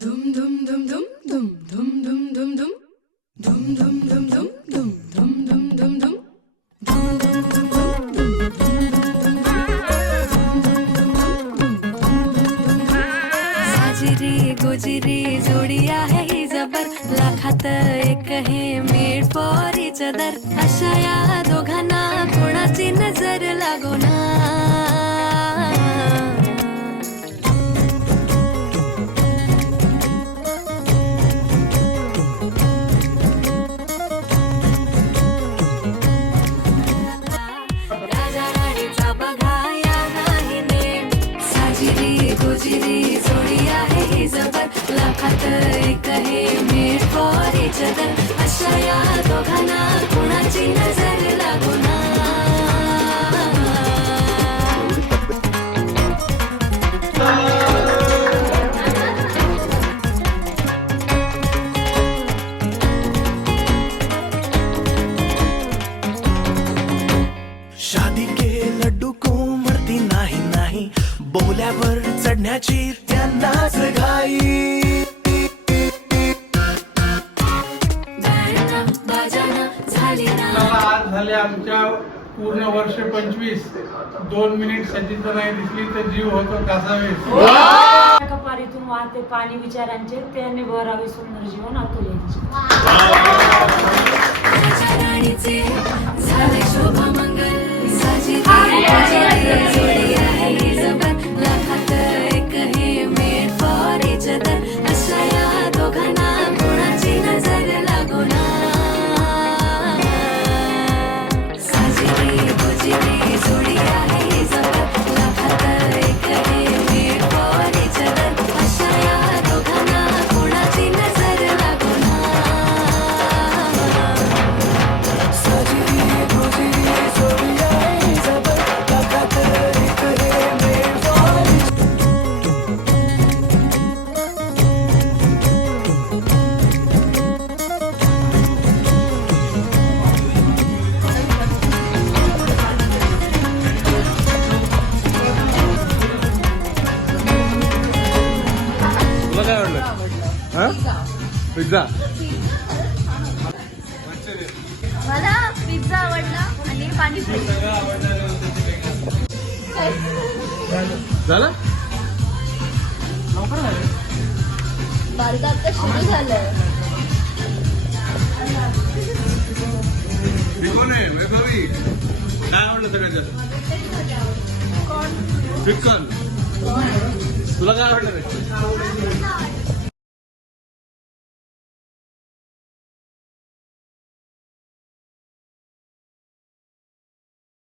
Dum dum dum dum dum dum dum dum dum dum dum dum dum dum dum dum dum dum साजिरी गुजिरी जोडी आहे ही जबर लाखात एक हे मेड फॉर इच अदर अशा या दोघांना कोणाची नजर लागो ना राजा राणीचा बघा या गाईने साजिरी गुजिरी जोडी आहे ही जबर लाखात एक हे मेड फॉर इच अदर अशा या दोघांना कोणाची नजर लागो ना शादी के लड्डू को मरती नाही नाही बोल्यावर चढण्याची त्यांनाच घाई गाणं बाजानं झाली ना आज झाले आमच्या पूर्ण वर्ष 25 2 मिनिट सचित्र नाही दिसली तर जीव होतो कासावीस कपारीतून वाहते पाणी विचारांचे त्याने भरावे सुंदर जीवन आतुले राजा राणीचे झाले शोभामंगल साजिरी गुजिरी जोडी आहे ही जबर लाखात एक हे मेड फॉर इच अदर अशा या दोघांना कोणाची नजर लागो ना साजिरी गुजिरी जोडी आहे ही जबर लाखात एक हे मेड फॉर इच अदर अशा या दोघांना कोणाची नजर लागो ना साजिरी गुजिरी जोडी आहे जबर लाखात एक हे मेड फॉर तुला काय आवडलं हा पिझ्झा मला पिझ्झा आवडला आणि पाणीपुरी झालं माझं आता सुरू झालंय कोण आहे वैभवी काय आवडलं सगळ्यात जास्त चिकन तुला काय आवडलं रे